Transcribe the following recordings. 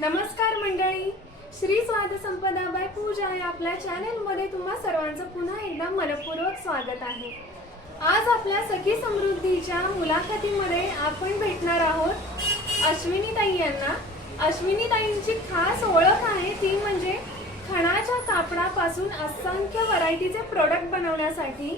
नमस्कार मंडळी. श्री स्वाद संपदा बाय पूजा या आपल्या चॅनेलमध्ये तुम्हा सर्वांचं पुन्हा एकदा मनपूर्वक स्वागत आहे. आज आपल्या सखी समृद्धीच्या मुलाखतीमध्ये आपण भेटणार आहोत अश्विनीताई यांना. अश्विनीताईंची खास ओळख आहे ती म्हणजे खणाच्या कापडापासून असंख्य व्हरायटीचे प्रोडक्ट बनवण्यासाठी.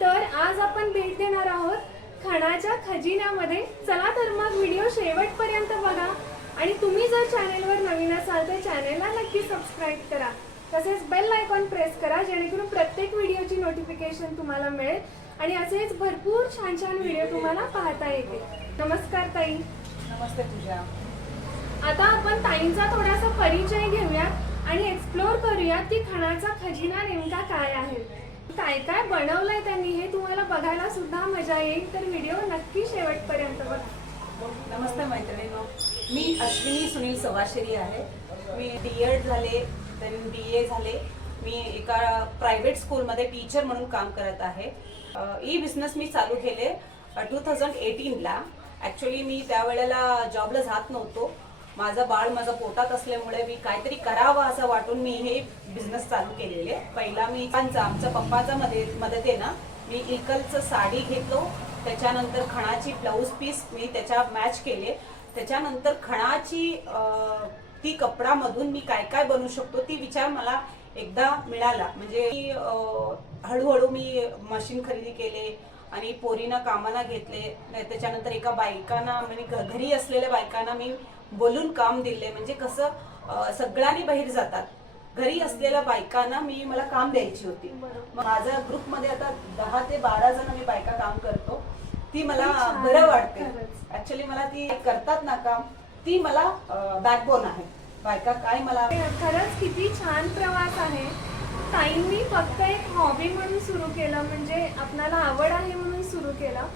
तर आज आपण भेट देणार आहोत खणाच्या खजिन्यामध्ये. चला तर मग व्हिडिओ शेवटपर्यंत बघा. आणि तुम्ही जर चॅनेलवर नवीन असाल तर चॅनेलला नक्की सबस्क्राईब करा. तसेच बेल आयकॉन प्रेस करा जेणेकरून प्रत्येक व्हिडिओची नोटिफिकेशन तुम्हाला मिळेल आणि असेच भरपूर छान छान व्हिडिओ तुम्हाला पाहता येतील. नमस्कार ताई. नमस्ते तुझ्या आता आपण ताईंचा थोडासा परिचय घेऊयात आणि एक्सप्लोर करूयात की खणाचा खजिना नेमका काय आहे. काय काय बनवलंय त्यांनी हे तुम्हाला बघायला सुद्धा मजा येईल तर व्हिडिओ नक्की शेवटपर्यंत बघा. नमस्ते मैत्रिणींनो. मी अश्विनी सुनील सवाशेरी आहे. मी डी एड झाले देन बी ए झाले. मी एका प्रायव्हेट स्कूलमध्ये टीचर म्हणून काम करत आहे. ई बिझनेस मी चालू केले टू थाउजंड एटीनला ॲक्च्युली मी त्यावेळेला जॉबला जात नव्हतो. माझं बाळ माझं पोटात असल्यामुळे मी काहीतरी करावं असं वाटून मी हे बिझनेस चालू केलेले. पहिला मी आमचा आमच्या पप्पाचा मध्ये मदतीनं मी इकलचं साडी घेतलो त्याच्यानंतर खणाची ब्लाऊज पीस मी त्याच्या मॅच केले. त्याच्यानंतर खणाची ती कपडामधून मी काय काय बनवू शकतो ती विचार मला एकदा मिळाला. म्हणजे हळूहळू मी मशीन खरेदी केले आणि पोरीनं कामाला घेतले. त्याच्यानंतर एका बायकांना म्हणजे घरी असलेल्या बायकांना मी बोलून काम दिले. म्हणजे कसं सगळ्यांनी बाहेर जातात. घरी असलेल्या बायकांना मी मला काम द्यायची होती. माझ्या ग्रुपमध्ये आता दहा ते बारा जण मी बायका काम करतो. ती मला. बरं वाटते. ऍक्च्युली मला ती करतात ना काम ती मला बॅकबोन आहे. बायका काय मला खरंच किती छान प्रवास आहे. ताईंनी फक्त एक हॉबी म्हणून सुरू केलं म्हणजे आपणाला आवड आहे म्हणून सुरू केलं.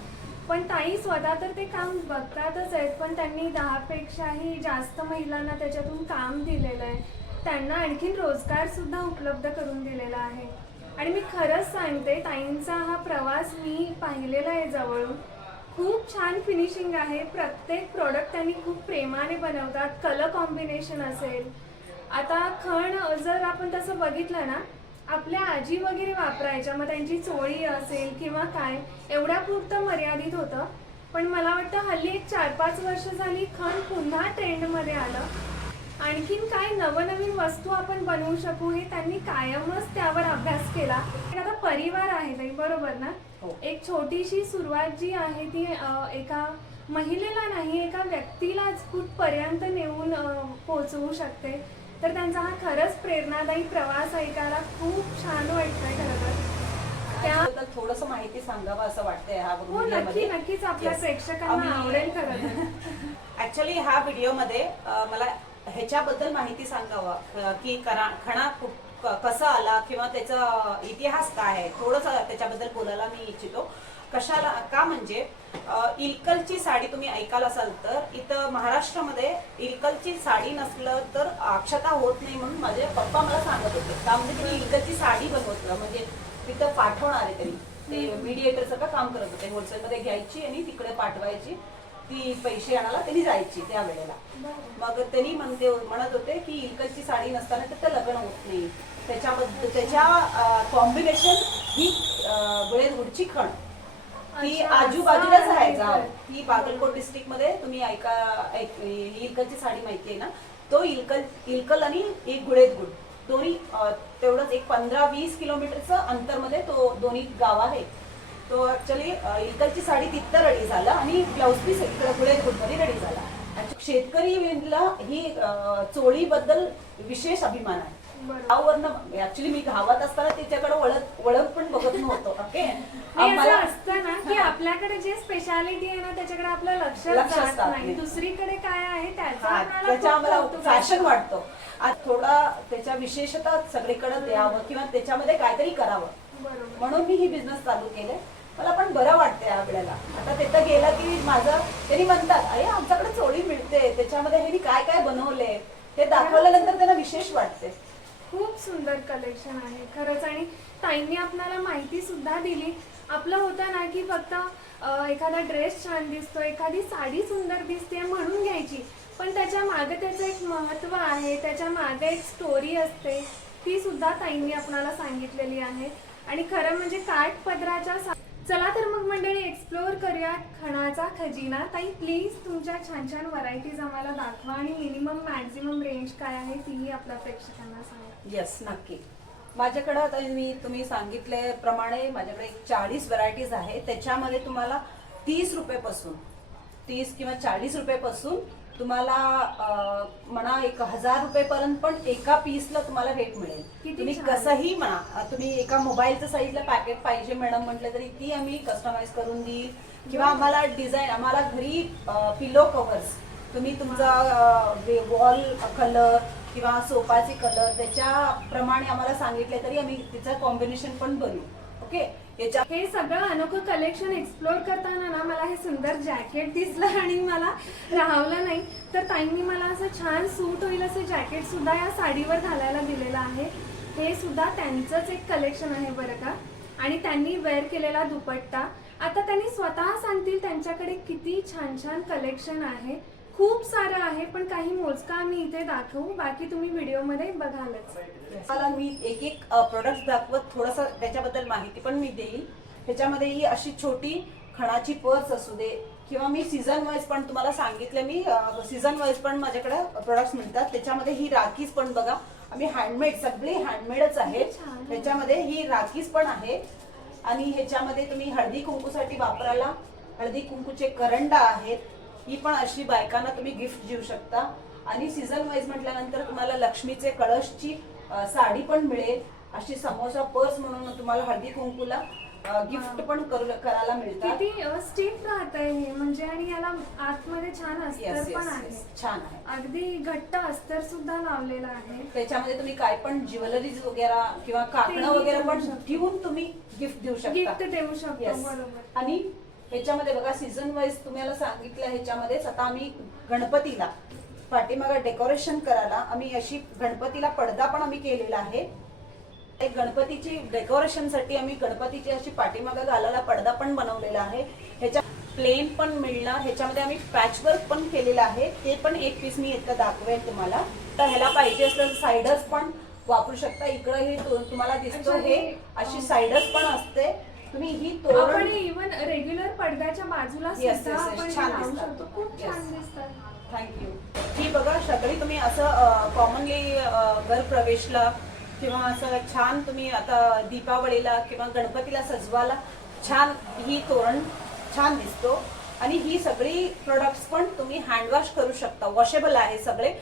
पण ताई स्वतः तर ते काम बघतातच आहेत पण त्यांनी दहापेक्षाही जास्त महिलांना त्याच्यातून काम दिलेलं आहे. त्यांना आणखीन रोजगार सुद्धा उपलब्ध करून दिलेला आहे. आणि मी खरंच सांगते ताईंचा हा प्रवास मी पाहिलेला आहे जवळून. खूप छान फिनिशिंग आहे. प्रत्येक प्रोडक्ट त्यांनी खूप प्रेमाने बनवतात. कलर कॉम्बिनेशन असेल. आता खण जर आपण तसं बघितलं ना आपल्या आजी वगैरे वापरायच्या मग त्यांची चोळी असेल किंवा काय एवढ्या पुरतं मर्यादित होतं. पण मला वाटतं हल्ली एक चार पाच वर्ष झाली खण पुन्हा ट्रेंडमध्ये आलं. आणखीन काय नवनवीन वस्तू आपण बनवू शकू? हे त्यांनी कायमच त्यावर अभ्यास केला. आता परिवार आहे ताई बरोबर ना? हो. एक छोटीशी सुरुवात जी आहे ती एका महिलेला नाही एका व्यक्तीलाच कुठपर्यंत नेऊन पोहोचवू शकते. तर त्यांचा हा खरंच प्रेरणादायी प्रवास ऐकायला खूप छान वाटतंय खरं तर. त्या थोडस माहिती सांगावं असं वाटतंय ह्या हो नक्की नक्कीच आपल्या. प्रेक्षकांना आवडेल खरं ऍक्च्युली ह्या व्हिडिओमध्ये मला ह्याच्याबद्दल माहिती सांगावं? की करा खणा कसा आला किंवा त्याचा इतिहास काय आहे? थोडस त्याच्याबद्दल बोलायला मी इच्छितो. कशाला का म्हणजे इलकलची साडी तुम्ही ऐकाल असाल तर इथं महाराष्ट्रामध्ये इलकलची साडी नसलं तर अक्षता होत नाही म्हणून माझे पप्पा मला सांगत होते. का म्हणजे तुम्ही इलकलची साडी बनवत म्हणजे तिथं पाठवणार आहे तरी. ते मीडिएटरचं का काम करत होते. होलसेलमध्ये घ्यायची आणि तिकडे पाठवायची. ती पैसे आणायला त्यांनी जायची त्या वेळेला. मग त्यांनी म्हणते म्हणत होते की इलकलची साडी नसताना तर लग्न होत नाही. त्याच्याबद्दल त्याच्या कॉम्बिनेशन ही गुळेदगुडची खण. ती आजूबाजूलाच आहे आहे गाव. ती बागलकोट डिस्ट्रिक्टमध्ये तुम्ही ऐका ऐक ही इलकलची साडी माहितीये ना? तो इलकल इलकल आणि एक गुळेदगुड दोन्ही तेवढंच एक पंधरा वीस किलोमीटरचं अंतरमध्ये तो दोन्ही गाव आहे. तो ऍक्च्युली इलकलची साडी तिथं रेडी झाला आणि ब्लाऊज पीस इकडे गुळेदगुडमध्ये रेडी झाला. शेतकरीला ही चोळीबद्दल विशेष अभिमान आहे. गावावरनं ऍक्च्युली मी गावात असताना तिच्याकडे वळत वळत पण बघत नव्हतो ओके असं असतं ना की आपल्याकडे जे स्पेशालिटी आहे ना त्याच्याकडे आपलं लक्ष जात नाही. दुसरीकडे काय आहे त्याचा आम्हाला फॅशन. वाटतो. आज थोडा त्याच्या विशेषता सगळीकडे द्यावं किंवा त्याच्यामध्ये काहीतरी करावं. म्हणून मी ही बिझनेस चालू केले मला पण बरं वाटतं या वेळेला आता तिथं गेलं की माझं त्यांनी म्हणतात अरे आमच्याकडे चोळी मिळते. त्याच्यामध्ये ह्यांनी काय काय बनवले? ते दाखवल्यानंतर त्यांना विशेष वाटते खूप सुंदर कलेक्शन आहे. खरंच. आणि ताईंनी आपल्याला माहिती सुद्धा दिली. आपलं होतं ना की फक्त एखादा ड्रेस छान दिसतो एखादी साडी सुंदर दिसते म्हणून घ्यायची. पण त्याच्यामागे त्याचं एक महत्त्व आहे. त्याच्यामागे एक स्टोरी असते. ती सुद्धा ताईंनी आपणाला सांगितलेली आहे. आणि खरं म्हणजे काठ पदराच्या चला तर मग मंडळी एक्सप्लोअर करूया खणाचा खजिना. ताई प्लीज तुमच्या छान छान व्हरायटीज आम्हाला दाखवा आणि मिनिमम मॅक्झिमम रेंज काय आहे तीही आपल्या प्रेक्षकांना सांगा. येस नक्की. माझ्याकडं आता मी तुम्ही सांगितल्याप्रमाणे माझ्याकडे एक चाळीस व्हरायटीज आहे. त्याच्यामध्ये तुम्हाला तीस रुपयेपासून तीस किंवा चाळीस रुपयेपासून तुम्हाला म्हणा एक हजार रुपयेपर्यंत पण एका पीसला तुम्हाला रेट मिळेल. तुम्ही. कसंही म्हणा तुम्ही एका मोबाईलचं साईजला पॅकेट पाहिजे मॅडम म्हटलं तरी ती आम्ही कस्टमाइज करून देईल. किंवा आम्हाला डिझाईन आम्हाला घरी पिलो कव्हर्स तुम्ही तुमचा वॉल कलर किंवा सोफाचे कलर त्याच्याप्रमाणे आम्हाला सांगितले तरी आम्ही तिचं कॉम्बिनेशन पण बनवू. ओके याच्या हे सगळं अनोखं कलेक्शन एक्सप्लोर करताना ना मला हे सुंदर जॅकेट दिसलं आणि मला राहवलं नाही. तर ताईंनी मला असं छान सूट होईल असं जॅकेट सुद्धा या साडीवर घालायला दिलेलं आहे. हे सुद्धा त्यांचंच एक कलेक्शन आहे बरं का. आणि त्यांनी वेअर केलेला दुपट्टा. आता त्यांनी स्वतः सांगतील त्यांच्याकडे किती छान छान कलेक्शन आहे. खूप सारं आहे पण काही मोजका आम्ही इथे दाखवू. बाकी तुम्ही व्हिडिओमध्ये बघालच. मला मी एक एक प्रोडक्ट दाखवत थोडंसं त्याच्याबद्दल माहिती पण मी देईल ह्याच्यामध्ये ही अशी छोटी खणाची पर्स असू दे किंवा मी सीझन वाईज पण तुम्हाला सांगितलं मी सीझन वाईज पण माझ्याकडे प्रोडक्ट्स मिळतात. त्याच्यामध्ये ही राखीच पण बघा. आम्ही हँडमेड सगळे हँडमेडच आहेत छान. ह्याच्यामध्ये ही राखीच पण आहे. आणि ह्याच्यामध्ये तुम्ही हळदी कुंकूसाठी वापरायला हळदी कुंकूचे करंडा आहेत. ही पण अशी बायकांना तुम्ही गिफ्ट देऊ शकता. आणि सीझन वाईज म्हटल्यानंतर तुम्हाला लक्ष्मीचे कळशची साडी पण मिळेल. अशी समोसा पर्स म्हणून तुम्हाला हळदी कुंकूला गिफ्ट पण करू करायला मिळतात. किती स्टिफ राहत आहे हे. म्हणजे आणि याला आतमध्ये छान अस्तर पण. आहे. छान आहे. अगदी घट्ट अस्तर सुद्धा लावलेलं आहे. त्याच्यामध्ये तुम्ही काय पण ज्वेलरीज वगैरे किंवा काकणं तेही वगैरे पण. ठेवून तुम्ही गिफ्ट देऊ शकता. गिफ्ट देऊ शकतो. बरोबर. आणि ह्याच्यामध्ये बघा सीझन वाईज तुम्हाला सांगितलं ह्याच्यामध्येच आता आम्ही गणपतीला पाठीमागं डेकोरेशन करायला आम्ही अशी गणपतीला पडदा पण आम्ही केलेला आहे. एक गणपतीची डेकोरेशनसाठी आम्ही गणपतीची अशी पाठीमागं घालायला पडदा पण बनवलेला आहे. ह्याच्या प्लेन पण मिळणार ह्याच्यामध्ये आम्ही पॅचवर्क पण केलेलं आहे. ते पण एक पीस मी इथं दाखवेल तुम्हाला. तर ह्याला पाहिजे असलं तर सायडर्स पण वापरू शकता. इकडं हे तुम्हाला दिसतो हे. अशी सायडर्स पण असते. तुम्ही ही आपण तोरण इवन रेग्युलर पडद्याच्या बाजूला Yes, yes, सुद्धा yes. आपण छान लावू दिसतात. शकतो. खूप Yes. छान दिसतात. थँक्यू ही बघा सगळी तुम्ही असं कॉमनली घर प्रवेशला किंवा असं छान तुम्ही आता दीपावलीला किंवा गणपतीला सजवायला छान ही तोरण छान दिसतो. आणि ही सगळी प्रोडक्ट्स पण तुम्ही हँडवॉश करू शकता. वॉशेबल आहे सगळे.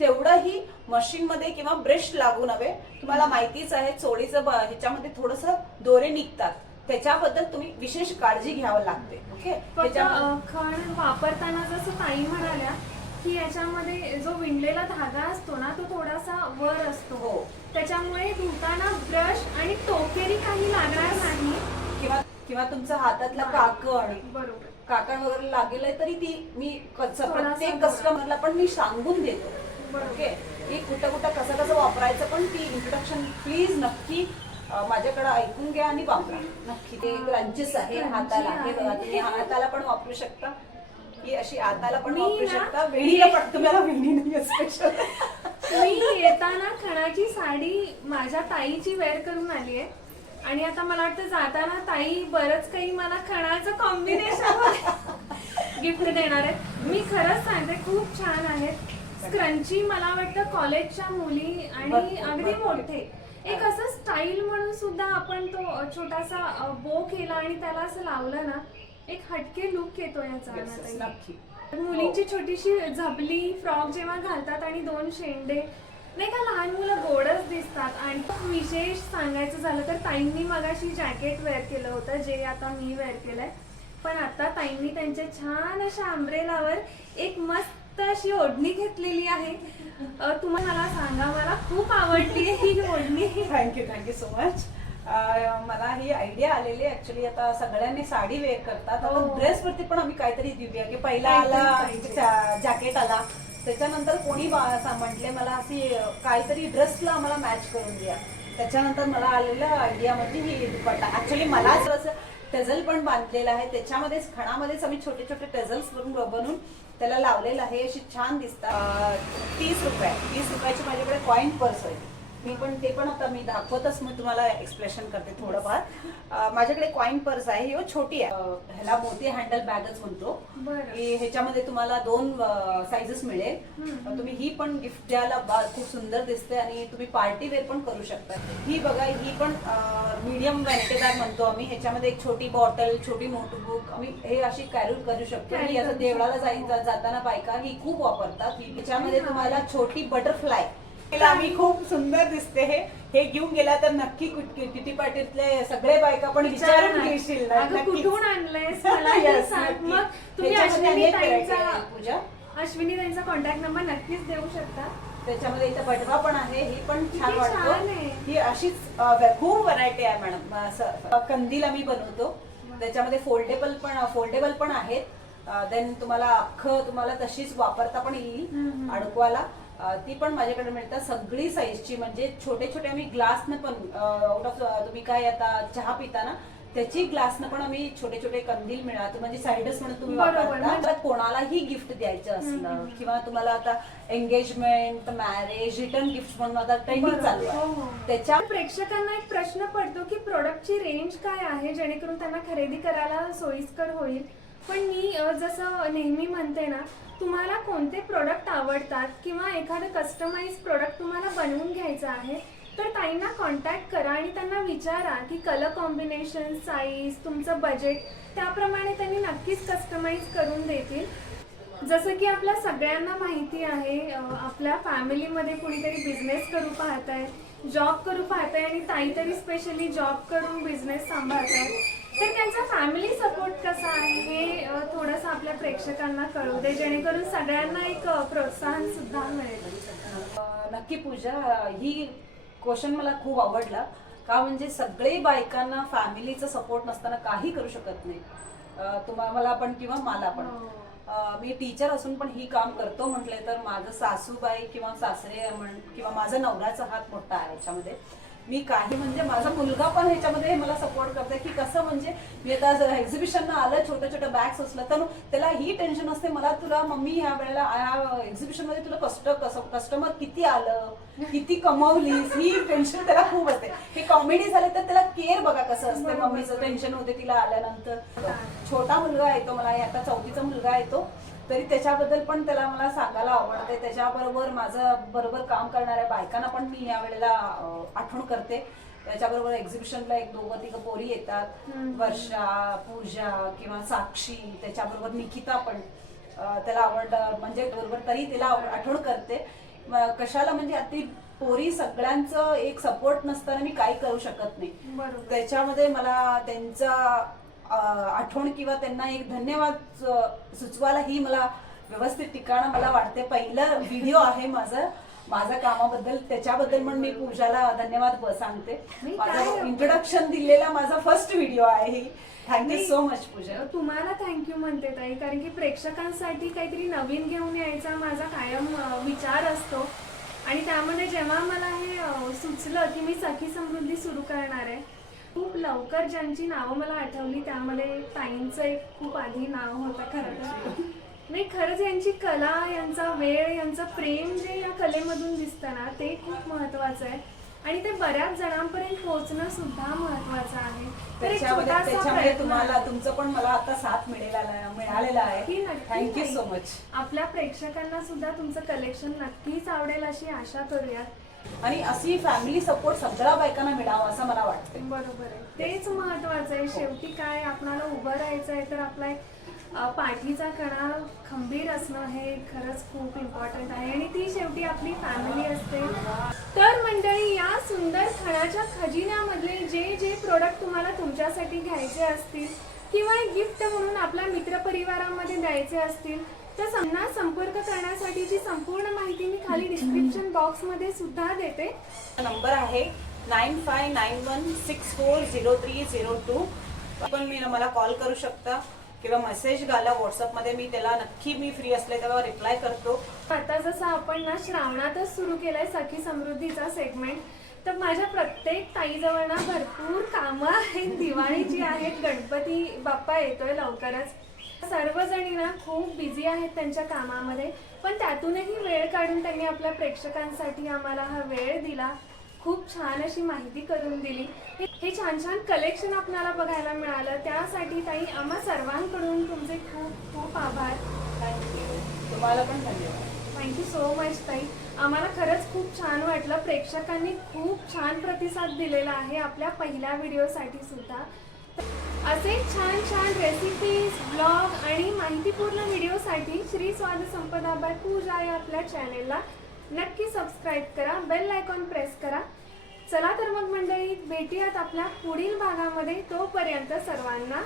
तेवढंही मशीनमध्ये किंवा ब्रश लागू नव्हे. तुम्हाला माहितीच आहे चोळीचं ब- ह्याच्यामध्ये थोडंसं दोरे निघतात. त्याच्याबद्दल तुम्ही विशेष काळजी घ्यावं लागते ओके खण वापरताना जसं ताई म्हणाल्या की याच्यामध्ये जो विणलेला धागा असतो ना तो थोडासा वर असतो हो. त्याच्यामुळे धुताना ब्रश आणि टोकेरी काही लागणार नाही किंवा किंवा तुमचा हातातला. काकण बरोबर काकण वगैरे लागेल तरी ती मी प्रत्येक. कस्टमरला पण मी सांगून देतो. ओके की कुठं कुठं कसं कसं वापरायचं पण ती इंट्रोडक्शन प्लीज नक्की माझ्याकडे ऐकून घ्या आणि वापरा. नक्की ते क्रंचेस आहे हाताला हे बघा आहे. तुम्ही हाताला पण वापरू शकता. ही अशी हाताला पण वापरू शकता. वेणीला पण तुम्हाला वेणी नाही स्पेशल मी येताना खणाची साडी माझ्या ताईची वेअर करून आली आहे आणि आता मला वाटतं जाताना ताई बरंच काही मला खणाचं कॉम्बिनेशन गिफ्ट देणार आहेत. मी खरंच सांगते खूप छान आहेत. स्क्रंची मला वाटतं कॉलेजच्या मुली आणि अगदी. मोठे. एक असं स्टाईल म्हणून सुद्धा आपण तो छोटासा बो केला आणि त्याला असं लावलं ना एक हटके लुक येतो याचा मुलींची छोटीशी झबली फ्रॉक जेव्हा घालतात आणि दोन शेंडे नाही का लहान मुलं गोडच दिसतात. आणि विशेष सांगायचं झालं तर ताईंनी मगाशी जॅकेट वेअर केलं होतं जे आता मी वेअर केलंय. पण आता ताईंनी त्यांच्या छान अशा आंब्रेलावर एक मस्त अशी ओढणी घेतलेली आहे. तुम्हाला मला सांगा मला खूप आवडली ही ओढणी. थँक्यू थँक्यू सो मच मला ही आयडिया आलेली ऍक्च्युली आता सगळ्यांनी साडी वेअर करतात. हो. ड्रेस वरती पण आम्ही काहीतरी देऊया. की पहिला आला. जॅकेट आला. त्याच्यानंतर कोणी म्हटले मला अशी काहीतरी ड्रेसला आम्हाला मॅच करून द्या. त्याच्यानंतर मला आलेलं आयडिया म्हणजे ही दुपट्टा. ऍक्च्युली मला टझल पण बांधलेला आहे. त्याच्यामध्येच खणामध्येच आम्ही छोटे छोटे टझल्स बनून बनवून त्याला लावलेलं आहे. अशी छान दिसतात. तीस रुपये. तीस रुपयाची माझ्याकडे कॉईन पर्स आहे. मी पण ते पण आता मी दाखवतच मी तुम्हाला एक्सप्लेशन करते थोडंफार. माझ्याकडे कॉईन पर्स आहे ही छोटी आहे. ह्याला मोती हँडल बॅगच म्हणतो. की ह्याच्यामध्ये तुम्हाला दोन साईजेस मिळेल. तुम्ही ही पण गिफ्ट द्यायला खूप सुंदर दिसते आणि तुम्ही पार्टी वेअर पण करू शकता. ही बघा ही पण मीडियम वॅनिटेदार म्हणतो आम्ही. ह्याच्यामध्ये एक छोटी बॉटल छोटी नोटबुक आम्ही हे अशी कॅरी करू शकतो. आणि देवळाला. जायचं जाताना बायका ही खूप वापरतात. ह्याच्यामध्ये. तुम्हाला छोटी बटरफ्लाय आम्ही खूप सुंदर दिसते हे. हे घेऊन गेला तर नक्की किटी पार्टीतले सगळे बायका पण विचारून घेशील. कुठून आणलंयस नक्की. मग तुम्ही अश्विनी पूजा. अश्विनी ताईंचा कॉन्टॅक्ट नंबर नक्कीच देऊ शकता. त्याच्यामध्ये इथं बटवा पण आहे ही पण छान किती वाटतो. ही अशीच खूप व्हरायटी आहे मॅडम. असं कंदील आम्ही बनवतो. त्याच्यामध्ये फोल्डेबल पण फोल्डेबल पण आहेत. देन तुम्हाला अख्खं तुम्हाला तशीच वापरता पण येईल. अडकवाला. ती पण माझ्याकडे मिळतात सगळी साईजची म्हणजे छोटे छोटे आम्ही ग्लासनं पण आउट ऑफ तुम्ही काय आता चहा पिताना त्याची ग्लासनं पण आम्ही छोटे छोटे कंदील मिळतात म्हणजे साईडच म्हणून तुम्ही वापरता म्हणजे- कोणालाही गिफ्ट द्यायचं असलं. किंवा तुम्हाला आता एंगेजमेंट मॅरेज रिटर्न गिफ्ट म्हणून आता ट्रेंडिंग चालू हो, हो. आहे त्याच्या प्रेक्षकांना एक प्रश्न पडतो की प्रोडक्टची रेंज काय आहे जेणेकरून त्यांना खरेदी करायला सोयीस्कर होईल पण मी जसं नेहमी म्हणते ना तुम्हाला कोणते प्रोडक्ट आवडतात किंवा एखादं कस्टमाइज प्रोडक्ट तुम्हाला बनवून घ्यायचं आहे तर ताईंना कॉन्टॅक्ट करा आणि त्यांना विचारा की कलर कॉम्बिनेशन साईज तुमचं बजेट त्याप्रमाणे त्यांनी नक्कीच कस्टमाइज करून देतील. जसं की आपल्या सगळ्यांना माहिती आहे आपल्या फॅमिलीमध्ये कुणीतरी बिझनेस करू पाहत आहे जॉब करू पाहत आहे आणि ताई तरी स्पेशली जॉब करून बिझनेस सांभाळत आहे तर त्यांचा फॅमिली सपोर्ट कसा आहे? हे थोडंसं आपल्या प्रेक्षकांना कळू दे जेणेकरून सगळ्यांना एक प्रोत्साहन सुद्धा मिळेल. नक्की पूजा ही क्वेश्चन मला खूप आवडला. का म्हणजे सगळे बायकांना फॅमिलीचा सपोर्ट नसताना काही करू शकत नाही. तुम्हाला पण किंवा मला पण. हो. मी टीचर असून पण ही काम करतो म्हटले तर माझं सासूबाई किंवा सासरे म्हण किंवा माझा नवऱ्याचा हात मोठा आहे याच्यामध्ये. मी काही म्हणजे माझा मुलगा पण ह्याच्यामध्ये मला सपोर्ट करते की कसं म्हणजे मी आता एक्झिबिशन आलं छोट्या छोट्या बॅग्स असलं तर त्याला ही टेन्शन असते मला तुला मम्मी ह्या वेळेला ह्या एक्झिबिशनमध्ये तुला कस्ट कस्टमर किती आलं किती कमवलीस ही टेन्शन त्याला खूप असते. हे कॉमेडी झाले तर त्याला केअर बघा कसं असते. मम्मीचं टेन्शन होते तिला आल्यानंतर. छोटा मुलगा येतो मला आता चौथीचा मुलगा येतो तरी त्याच्याबद्दल पण त्याला मला सांगायला आवडते त्याच्याबरोबर माझं बरोबर काम करणाऱ्या बायकांना पण मी या वेळेला आठवण करते. त्याच्याबरोबर एक्झिबिशनला एक दोघं तिघं पोरी येतात. वर्षा पूजा किंवा साक्षी त्याच्याबरोबर निकिता पण त्याला आवडलं म्हणजे बरोबर तरी तिला आठवण करते. कशाला म्हणजे अति पोरी सगळ्यांचं एक सपोर्ट नसताना मी काही करू शकत नाही. त्याच्यामध्ये मला त्यांचा आठवण किंवा त्यांना एक धन्यवाद सुचवायला ही मला व्यवस्थित ठिकाण मला वाटते. पहिलं व्हिडिओ आहे माझं माझ्या कामाबद्दल. त्याच्याबद्दल पण मी पूजाला धन्यवाद सांगते. माझं इंट्रोडक्शन दिलेला माझा फर्स्ट व्हिडिओ आहे ही. Thank you so much Pooja. तुम्हाला थँक्यू म्हणते ताई कारण की प्रेक्षकांसाठी काहीतरी नवीन घेऊन यायचा माझा कायम विचार असतो. आणि त्यामध्ये जेव्हा मला हे सुचलं की मी सखी समृद्धी सुरू करणार आहे लवकर ज्यांची नावं मला आठवली त्यामध्ये ताईंचं एक खूप आधी नाव होतं खरं नाही खरंच यांची कला यांचा वेळ यांचं प्रेम जे या कलेमधून दिसतं ना ते खूप महत्वाचं आहे. आणि ते बऱ्याच जणांपर्यंत पोहोचणं सुद्धा महत्वाचं आहे. तर एक त्याच्यामध्ये छोटासा त्याच्यामध्ये प्रयत्न तुम्हाला तुमचं पण मला आता साथ मिळालेला आहे. नक्की थँक्यू. सो मच आपल्या प्रेक्षकांना सुद्धा तुमचं कलेक्शन नक्कीच आवडेल अशी आशा करूयात. आणि अशी फॅमिली सपोर्ट सगळ्या बायकांना मिळावा असं मला वाटतं बरोबर आहे. तेच महत्वाचं आहे. शेवटी काय आपणाला उभं राहायचं आहे तर आपला एक अ, पाठीचा कणा खंबीर असणं हे खरंच खूप इम्पॉर्टंट आहे. आणि ती शेवटी आपली फॅमिली असते. तर मंडळी या सुंदर खणाच्या खजिन्यामधले जे जे प्रोडक्ट तुम्हाला तुमच्यासाठी घ्यायचे असतील किंवा एक गिफ्ट म्हणून आपल्या मित्रपरिवारामध्ये द्यायचे असतील तर त्यांना संपर्क करण्यासाठीची संपूर्ण माहिती मी खाली डिस्क्रिप्शन बॉक्समध्ये सुद्धा देते. नंबर आहे nine five nine one six four zero three zero two. पण मी मला कॉल करू शकता किंवा मेसेज घाला. व्हॉट्सअपमध्ये मी त्याला नक्की मी फ्री असले तेव्हा रिप्लाय करतो. आता जसं आपण ना श्रावणातच सुरू केलाय सखी समृद्धीचा सेगमेंट तर माझ्या प्रत्येक ताईजवळ ना भरपूर कामं आहेत. दिवाळीची आहेत गणपती बाप्पा येतोय लवकरच. सर्वजणी ना खूप बिझी आहेत त्यांच्या कामामध्ये पण त्यातूनही वेळ काढून त्यांनी आपल्या प्रेक्षकांसाठी आम्हाला हा वेळ दिला. खूप छान अशी माहिती करून दिली. हे- छान छान कलेक्शन आपल्याला बघायला मिळालं. त्यासाठी ताई आम्हा सर्वांकडून तुमचे खूप खूप आभार. थँक्यू तुम्हाला पण धन्यवाद. थँक्यू सो मच ताई. आम्हाला खरंच खूप छान वाटलं. प्रेक्षकांनी खूप छान प्रतिसाद दिलेला आहे आपल्या पहिल्या व्हिडिओसाठी सुद्धा असे छान छान रेसिपीज ब्लॉग आणि माहितीपूर्ण व्हिडिओसाठी श्री स्वाद संपदा बाय पूजा या आपल्या चॅनेलला नक्की सबस्क्राईब करा बेल आयकॉन प्रेस करा. चला तर मग मंडळी भेटूयात आपल्या पुढील भागामध्ये. तोपर्यंत सर्वांना